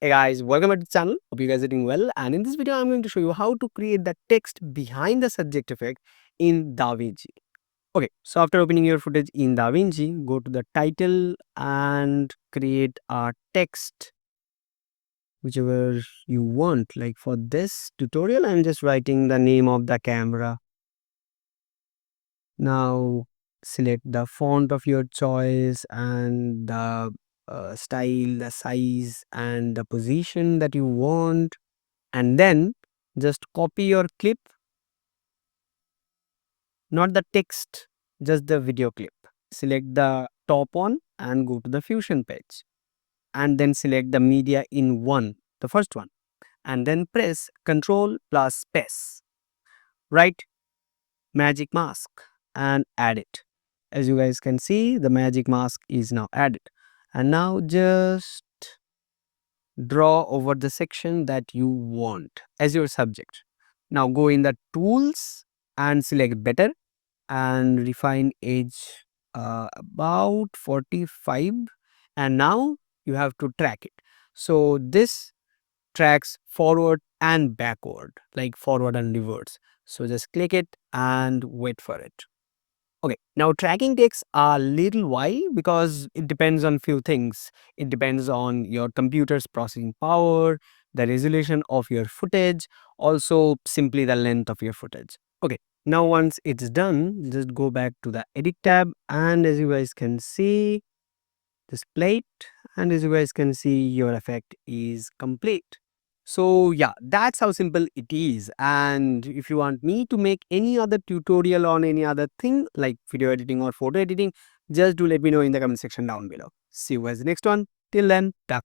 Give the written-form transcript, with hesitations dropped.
Hey guys, welcome back to the channel. Hope you guys are doing well. And in this video, I'm going to show you how to create the text behind the subject effect in DaVinci. Okay, so after opening your footage in DaVinci, go to the title and create a text, whichever you want. Like for this tutorial, I'm just writing the name of the camera. Now select the font of your choice and the style, the size, and the position that you want. And then just copy your clip, not the text, just the video clip. Select the top one and go to the Fusion page. And then select the media in one, the first one. And then press Ctrl plus space. Write magic mask and add it. As you guys can see, the magic mask is now added. And now just draw over the section that you want as your subject. Now go in the tools and select better and refine edge about 45, and now you have to track it. So this tracks forward and backward, like forward and reverse. So just click it and wait for it. Okay, now tracking takes a little while because it depends on few things. It depends on your computer's processing power, the resolution of your footage, also simply the length of your footage. Okay, now once it's done, just go back to the edit tab, and as you guys can see, just play it, and as you guys can see, your effect is complete. So yeah, that's how simple it is. And if you want me to make any other tutorial on any other thing like video editing or photo editing, just do let me know in the comment section down below. See you guys next one. Till then, ta